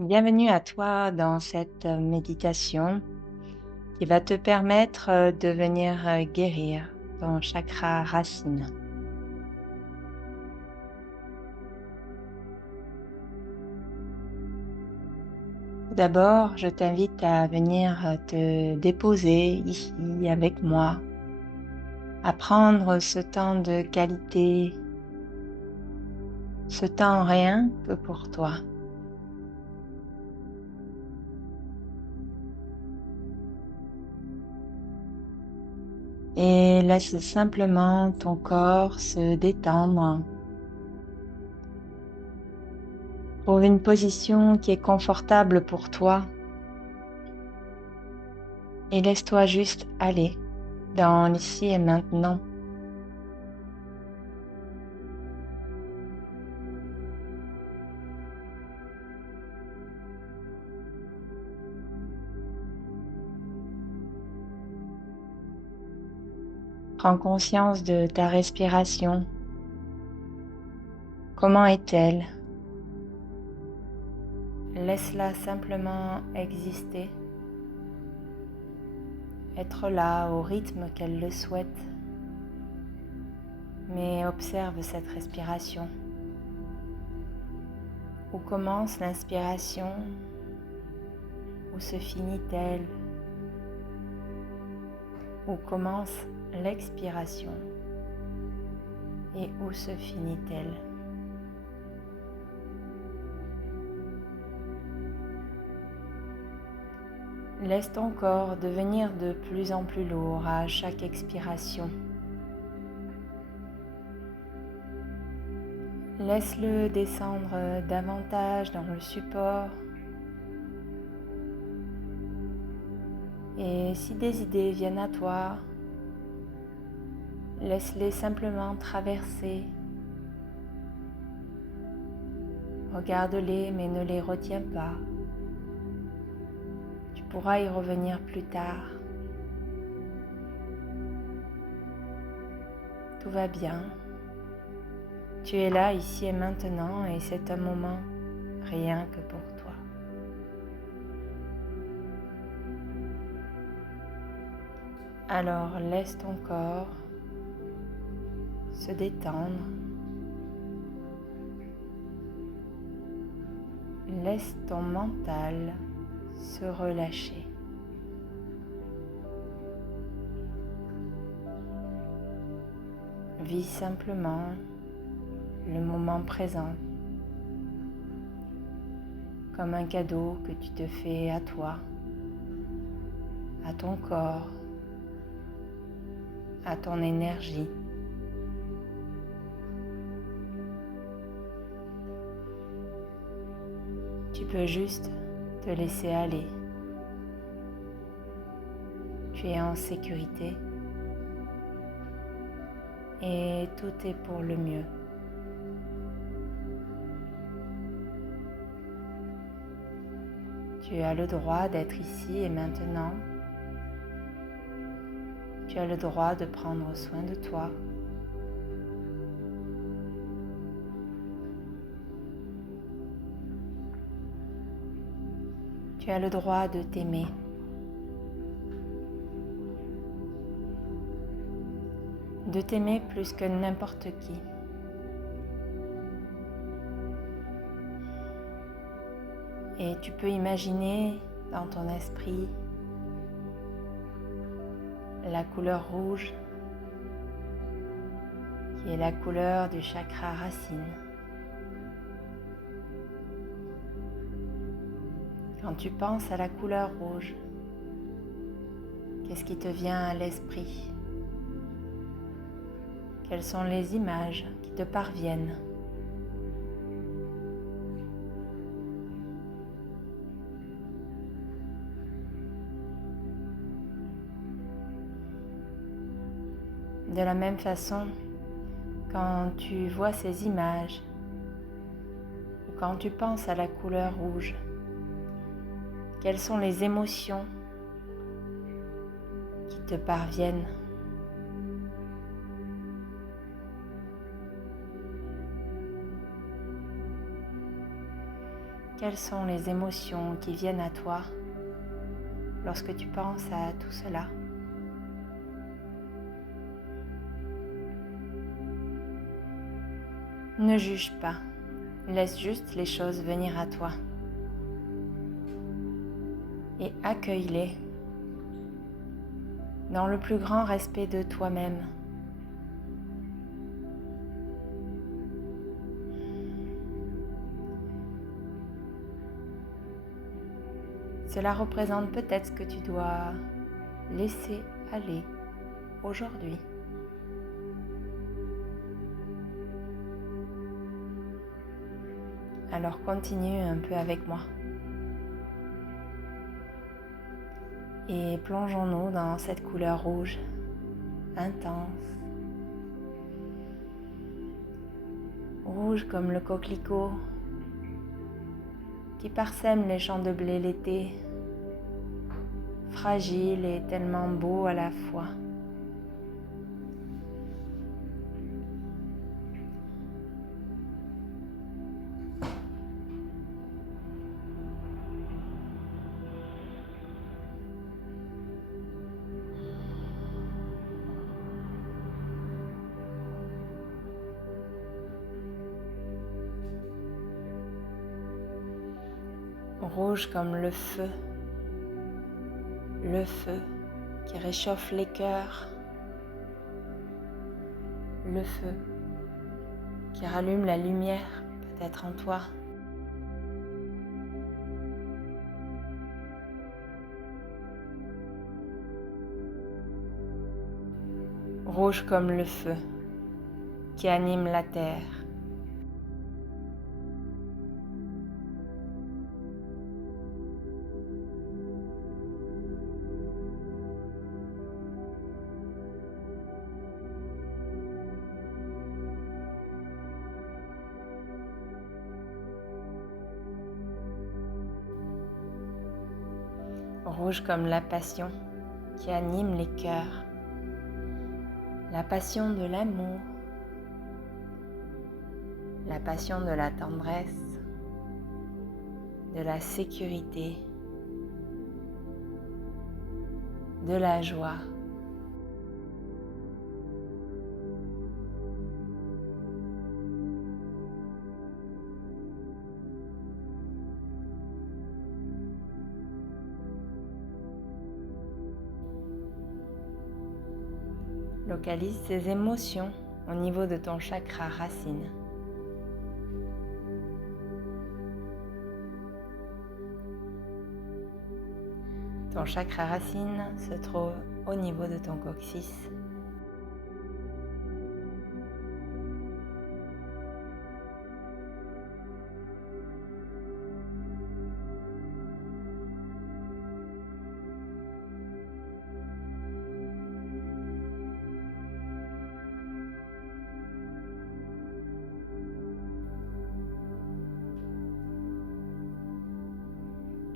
Bienvenue à toi dans cette méditation qui va te permettre de venir guérir ton chakra racine. Tout d'abord, je t'invite à venir te déposer ici avec moi, à prendre ce temps de qualité, ce temps rien que pour toi. Et laisse simplement ton corps se détendre. Trouve une position qui est confortable pour toi et laisse-toi juste aller dans l'ici et maintenant. Prends conscience de ta respiration. Comment est-elle? Laisse-la simplement exister, être là au rythme qu'elle le souhaite, mais observe cette respiration. Où commence l'inspiration? Où se finit-elle? Où commence l'expiration? Et où se finit-elle? Laisse ton corps devenir de plus en plus lourd à chaque expiration. Laisse-le descendre davantage dans le support. Et si des idées viennent à toi, laisse-les simplement traverser. Regarde-les mais ne les retiens pas. Tu pourras y revenir plus tard. Tout va bien. Tu es là, ici et maintenant, et c'est un moment rien que pour toi. Alors laisse ton corps se détendre. Laisse ton mental se relâcher. Vis simplement le moment présent comme un cadeau que tu te fais à toi, à ton corps, à ton énergie. Tu peux juste te laisser aller. Tu es en sécurité et tout est pour le mieux. Tu as le droit d'être ici et maintenant. Tu as le droit de prendre soin de toi. Tu as le droit de t'aimer. De t'aimer plus que n'importe qui. Et tu peux imaginer dans ton esprit la couleur rouge qui est la couleur du chakra racine. Quand tu penses à la couleur rouge, qu'est-ce qui te vient à l'esprit? Quelles sont les images qui te parviennent? De la même façon, quand tu vois ces images, ou quand tu penses à la couleur rouge, quelles sont les émotions qui te parviennent? Quelles sont les émotions qui viennent à toi lorsque tu penses à tout cela? Ne juge pas, laisse juste les choses venir à toi et accueille-les dans le plus grand respect de toi-même. Cela représente peut-être ce que tu dois laisser aller aujourd'hui. Alors continue un peu avec moi. Et plongeons-nous dans cette couleur rouge, intense. Rouge comme le coquelicot qui parsème les champs de blé l'été, fragile et tellement beau à la fois. Rouge comme le feu qui réchauffe les cœurs, le feu qui rallume la lumière peut-être en toi. Rouge comme le feu qui anime la terre. Rouge comme la passion qui anime les cœurs, la passion de l'amour, la passion de la tendresse, de la sécurité, de la joie. Localise ces émotions au niveau de ton chakra racine. Ton chakra racine se trouve au niveau de ton coccyx.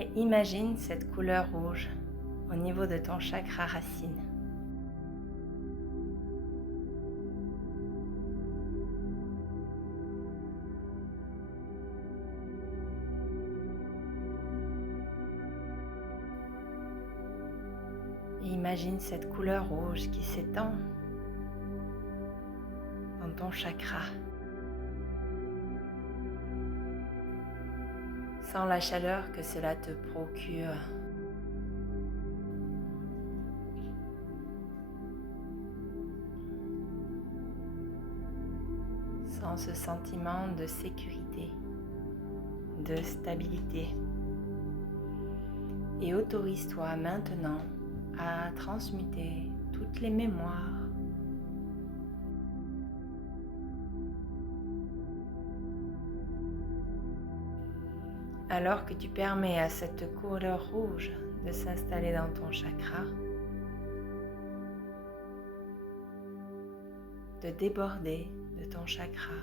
Et imagine cette couleur rouge au niveau de ton chakra racine. Et imagine cette couleur rouge qui s'étend dans ton chakra. Sens la chaleur que cela te procure. Sens ce sentiment de sécurité, de stabilité. Et autorise-toi maintenant à transmuter toutes les mémoires alors que tu permets à cette couleur rouge de s'installer dans ton chakra, de déborder de ton chakra.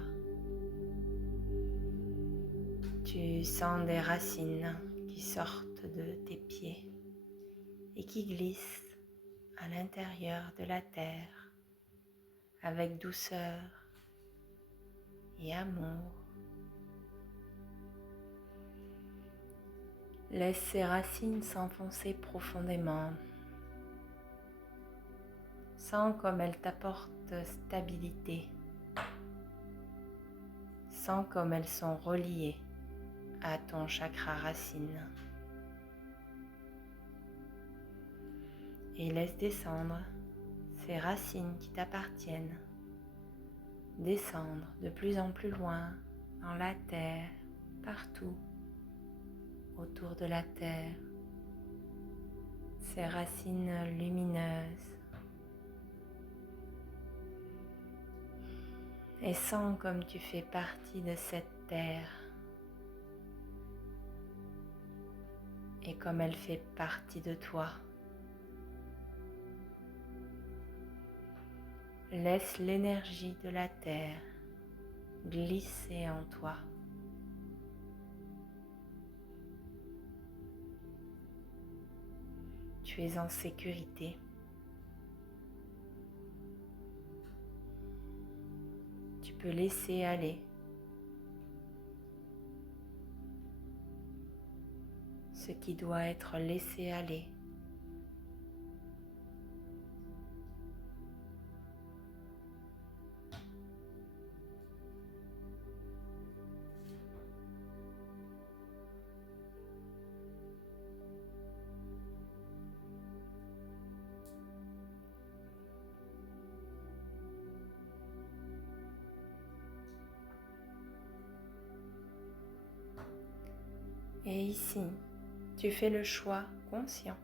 Tu sens des racines qui sortent de tes pieds et qui glissent à l'intérieur de la terre avec douceur et amour. Laisse ses racines s'enfoncer profondément. Sens comme elles t'apportent stabilité. Sens comme elles sont reliées à ton chakra racine. Et laisse descendre ces racines qui t'appartiennent. Descendre de plus en plus loin dans la terre, partout autour de la terre. Ces racines lumineuses. Et sens comme tu fais partie de cette terre et comme elle fait partie de toi. Laisse l'énergie de la terre glisser en toi. Tu es en sécurité. Tu peux laisser aller ce qui doit être laissé aller. Et ici, tu fais le choix conscient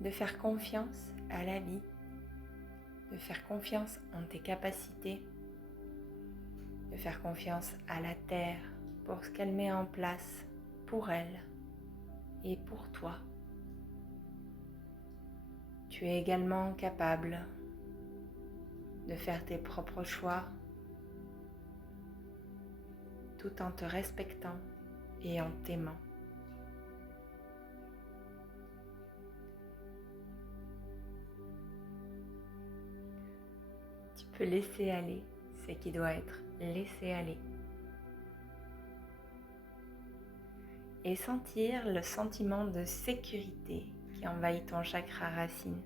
de faire confiance à la vie, de faire confiance en tes capacités, de faire confiance à la terre pour ce qu'elle met en place pour elle et pour toi. Tu es également capable de faire tes propres choix tout en te respectant et en t'aimant. Tu peux laisser aller ce qui doit être laissé aller et sentir le sentiment de sécurité qui envahit ton chakra racine.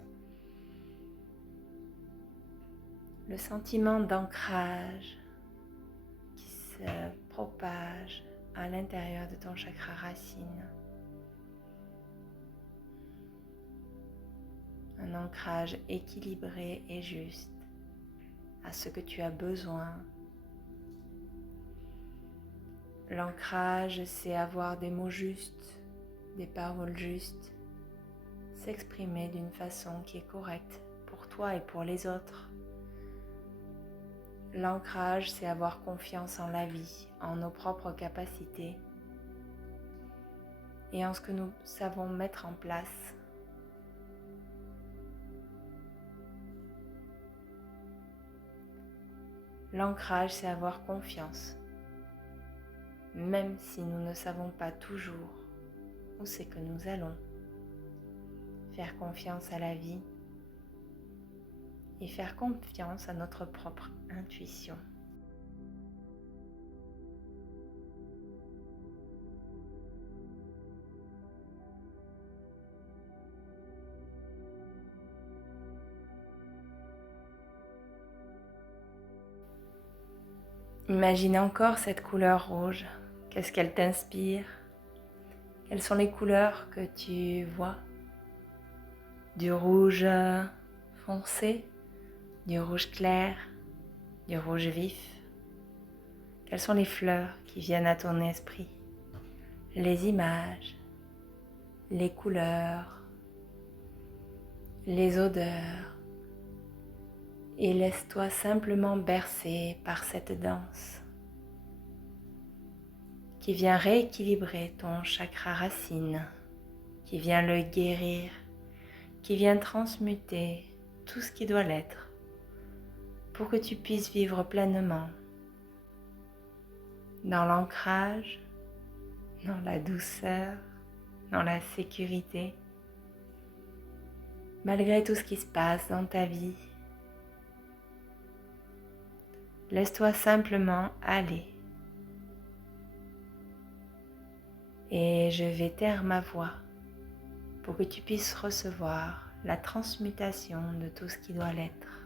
Le sentiment d'ancrage qui se propage à l'intérieur de ton chakra racine. Un ancrage équilibré et juste à ce que tu as besoin. L'ancrage, c'est avoir des mots justes, des paroles justes, s'exprimer d'une façon qui est correcte pour toi et pour les autres. L'ancrage, c'est avoir confiance en la vie, en nos propres capacités et en ce que nous savons mettre en place. L'ancrage, c'est avoir confiance, même si nous ne savons pas toujours où c'est que nous allons. Faire confiance à la vie et faire confiance à notre propre intuition. Imagine encore cette couleur rouge. Qu'est-ce qu'elle t'inspire? Quelles sont les couleurs que tu vois? Du rouge foncé, du rouge clair, du rouge vif. Quelles sont les fleurs qui viennent à ton esprit? Les images, les couleurs, les odeurs. Et laisse-toi simplement bercer par cette danse qui vient rééquilibrer ton chakra racine, qui vient le guérir, qui vient transmuter tout ce qui doit l'être pour que tu puisses vivre pleinement dans l'ancrage, dans la douceur, dans la sécurité, malgré tout ce qui se passe dans ta vie. Laisse-toi simplement aller Et je vais taire ma voix pour que tu puisses recevoir la transmutation de tout ce qui doit l'être.